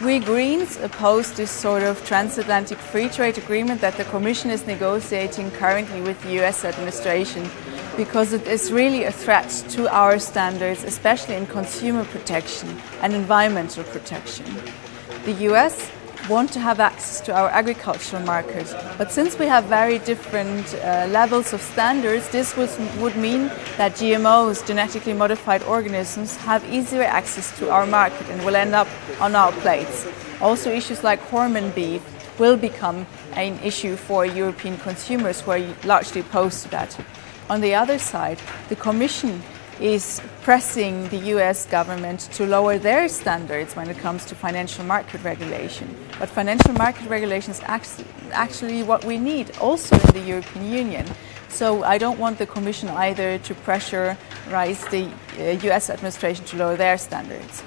We Greens oppose this sort of transatlantic free trade agreement that the Commission is negotiating currently with the US administration, because it is really a threat to our standards, especially in consumer protection and environmental protection. The US want to have access to our agricultural market, but since we have very different levels of standards, this would mean that GMOs, genetically modified organisms, have easier access to our market and will end up on our plates. Also, issues like hormone beef will become an issue for European consumers who are largely opposed to that. On the other side, the Commission is pressing the US government to lower their standards when it comes to financial market regulation. But financial market regulation is actually what we need also in the European Union. So I don't want the Commission either to pressurize the US administration to lower their standards.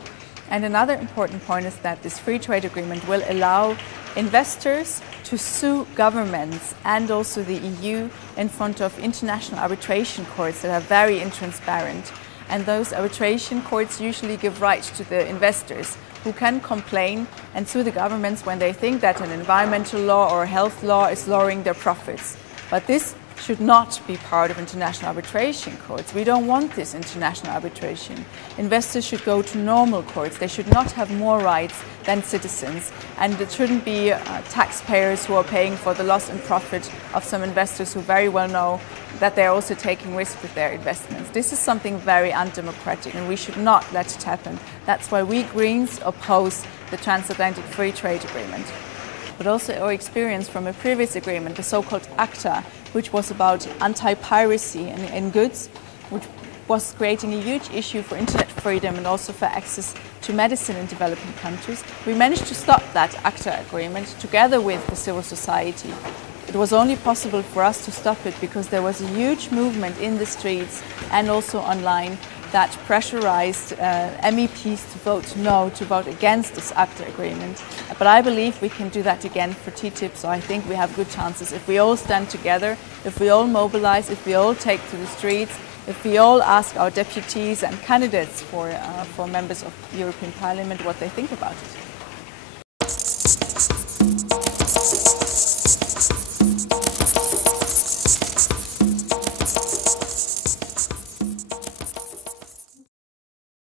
And another important point is that this free trade agreement will allow investors to sue governments and also the EU in front of international arbitration courts that are very intransparent. And those arbitration courts usually give rights to the investors who can complain and sue the governments when they think that an environmental law or health law is lowering their profits. But this should not be part of international arbitration courts. We don't want this international arbitration. Investors should go to normal courts. They should not have more rights than citizens. And it shouldn't be taxpayers who are paying for the loss and profit of some investors who very well know that they're also taking risks with their investments. This is something very undemocratic and we should not let it happen. That's why we Greens oppose the transatlantic free trade agreement. But also our experience from a previous agreement, the so-called ACTA, which was about anti-piracy in goods, which was creating a huge issue for internet freedom and also for access to medicine in developing countries. We managed to stop that ACTA agreement together with the civil society. It was only possible for us to stop it because there was a huge movement in the streets and also online that pressurized MEPs to vote no, to vote against this ACTA agreement. But I believe we can do that again for TTIP, so I think we have good chances if we all stand together, if we all mobilize, if we all take to the streets, if we all ask our deputies and candidates for members of the European Parliament what they think about it.